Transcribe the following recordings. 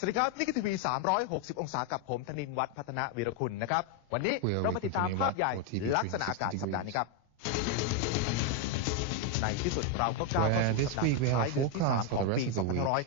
สวัสดีครับนี่คือทีวี 360 องศากับผมธนินทร์วัฒน์พัฒนาวีรคุณนะครับ วันนี้ We are เรามาติดตาม Thanind ภาพใหญ่ Watt for TV ลักษณะอากาศ360สัปดาห์นี้ครับ ในที่สุดเราก็ก้าวเข้า Where สู่ this สัปดาห์ week สุ we ด have ท้ายเดือนที่ forecast 3ของ for the ปี rest of the week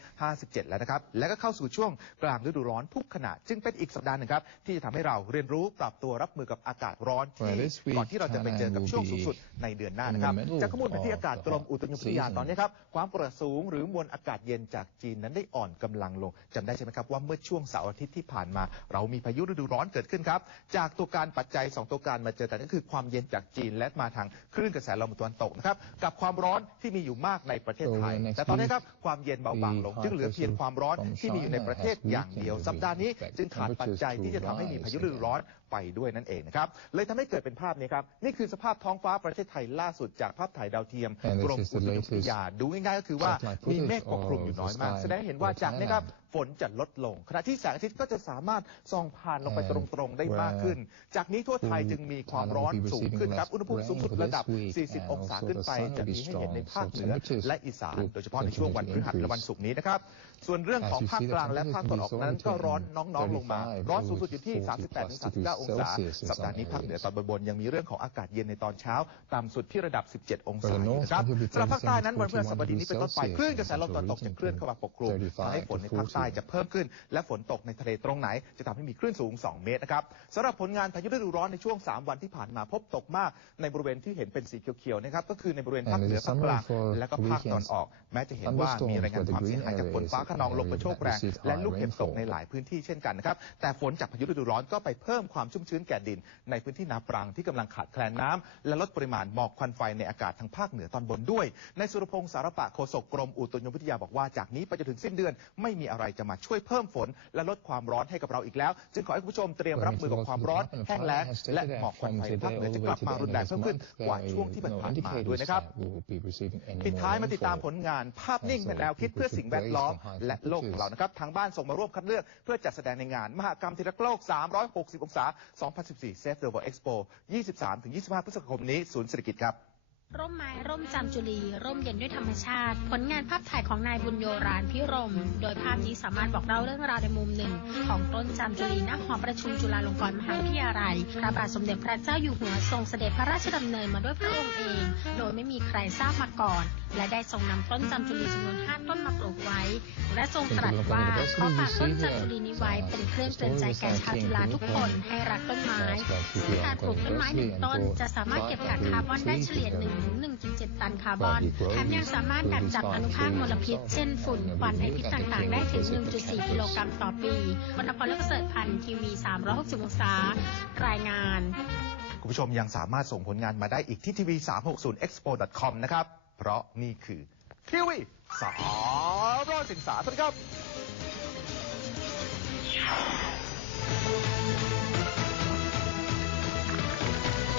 2557 แล้วนะครับ และก็เข้าสู่ช่วงกลางฤดูร้อนทุกขณะ จึงเป็นอีกสัปดาห์หนึ่งครับ ที่จะทำให้เราเรียนรู้ปรับตัวรับมือกับอากาศร้อนที่ Where this week ก่อนที่เราจะไปเจอกับ Thailand ช่วง will สูง be สุดในเดือนหน้านะครับ in the middle จากข้อมูลแผนที่อากาศ of กรมอุตุนิยมวิทยา season ตอนนี้ครับความกดอากาศสูงหรือมวลอากาศเย็นจากจีนนั้นได้อ่อนกำลังลงจำได้ใช่ไหมครับว่าเมื่อช่วงเสาร์อาทิตย์ที่ผ่านมา เรามีพายุฤดูร้อนเกิดขึ้นครับ จากตัวการปัจจัย 2 ตัวการมาเจอกันก็คือความเย็นจากจีนและมาทางคลื่นกระแสลมตะวันตกนะครับกับความร้อนที่มีอยู่มากในประเทศไทย So next แต่ตอนนี้ครับความเย็นเบาบางลง the จึงเหลือเพียงความร้อน from ที่มีอยู่ในประเทศ China อย่างเดียว has สัปดาห์นี้ weakened. จึงขาดปัจจัยที่จะทำให้มีพายุฤดูร้อนไปด้วยนั่นเองนะครับ เลยทำให้เกิดเป็นภาพนี้ครับ นี่คือสภาพท้องฟ้าประเทศไทยล่าสุดจากภาพถ่ายดาวเทียม And this กรม is the อุตุนิยมวิทยาดูง่ายๆก็คือว่า satellite มี footage เมฆปกคลุมอยู่น้อยมาก of the แสดงให้เห็นว่า sky จากนี้ครับ over ฝนจะลดลง ขณะที่แสงอาทิตย์ก็จะสามารถส่องผ่านลงไปตรงๆได้มากขึ้น จากนี้ทั่วไทยจึงมีความร้อนสูงขึ้นครับ อุณหภูมิสูงสุดระดับ 40 องศาขึ้นไป จะมีให้เห็นในภาคเหนือและอีสาน โดยเฉพาะในช่วงวันพฤหัสและวันศุกร์นี้นะครับ ส่วนเรื่องของภาคกลางและภาคตะวันออกนั้นก็ร้อนน้องๆลงมา ร้อนสูงสุดอยู่ที่ 38-39 องศา สัปดาห์นี้ภาคเหนือตอนบนๆยังมีเรื่องของอากาศเย็นในตอนเช้า ต่ำสุดที่ระดับ 17 องศาอยู่นะครับสำหรับภาคใต้นั้นวันพฤหัสบดีนี้เป็นต้นไปคลื่นกระแสลมตะวันตกจะเคลื่อนเข้ามาปกคลุมทำให้ฝนในภาคใต้จะเพิ่มขึ้น และฝนตกในทะเลตรงไหน จะทำให้มีคลื่นสูง 2 เมตรนะครับสำหรับผลงานพายุฤดูร้อนในช่วง 3 วันที่ผ่านมาพบตกมากในบริเวณที่เห็นเป็นสีเขียวๆนะครับก็คือในบริเวณภาคเหนือภาคกลางและก็ภาคตอนออก แม้จะเห็นว่ามีรายงานความเสียหายจากฝนฟ้าขนองลมกระโชกแรงและลูกเห็บตกในหลายพื้นที่เช่นกันนะครับแต่ฝนจากพายุฤดูร้อนก็ไปเพิ่มความชุ่มชื้นแก่ดิน ในพื้นที่นาปรังที่กำลังขาดแคลนน้ำและลดปริมาณหมอกควันไฟในอากาศทางภาคเหนือตอนบนด้วย ในสุรพงษ์สารปะโฆษกกรมอุตุนิยมวิทยาบอกว่าจากนี้ไปจนถึงสิ้นเดือนไม่มีอะไรจะมาช่วยเพิ่มฝน และลดความร้อนให้กับเราอีกแล้ว จึงขอให้คุณผู้ชมเตรียมรับมือกับความร้อนแห้งแล้งและหมอกควันไฟในภาคเหนือจะกลับมารุนแรงเพิ่มขึ้นกว่าช่วงที่ผ่านมาด้วยนะครับปิดท้ายมาติดตามผลงานภาพนิ่งเป็นแนวคิดเพื่อสิ่งแวดล้อมและโลกของเรานะครับทางบ้านส่งมาร่วมคัดเลือกเพื่อจัดแสดงในงานมหกรรมทีรักโลก 360 องศา 2014 Save the World Expo 23-25 พฤษภาคมนี้ศูนย์เศรษฐกิจครับ ร่มไม้ร่มจามจุลี ร่มเย็นด้วยธรรมชาติ ผลงานภาพถ่ายของนายบุญโยรานพิรม โดยภาพนี้สามารถบอกเล่าเรื่องราวในมุมหนึ่ง ของต้นจามจุลีณหอประชุมจุฬาลงกรณ์มหาวิทยาลัยพระบาทสมเด็จพระเจ้าอยู่หัวทรงเสด็จพระราชดำเนินมาด้วยพระองค์เอง โดยไม่มีใครทราบมาก่อน และได้ทรงนำต้นจามจุลีจำนวน5ต้นมาปลูกไว้ และทรงตรัสว่าขอฝากต้นจามจุลีนี้ไว้เป็นเครื่องเตือนใจแก่ชาวจุฬาทุกคนให้รักต้นไม้ ซึ่งการปลูกต้นไม้หนึ่งต้น จะสามารถเก็บกักคาร์บอนได้เฉลี่ย1ถึง1.7 ตันคาร์บอน แถมยังสามารถดักจับอนุภาคมลพิษ เช่นฝุ่นควันไอพิษต่างๆ ได้ถึง 1.4 กิโลกรัมต่อปีวรรณพรและประเสริฐพันธ์ทีวี 360 องศารายงาน คุณผู้ชมยังสามารถส่งผลงานมาได้อีกที่ทีวี360 expo com นะครับ เพราะนี่คือทีวี360องศาสวัสดีครับ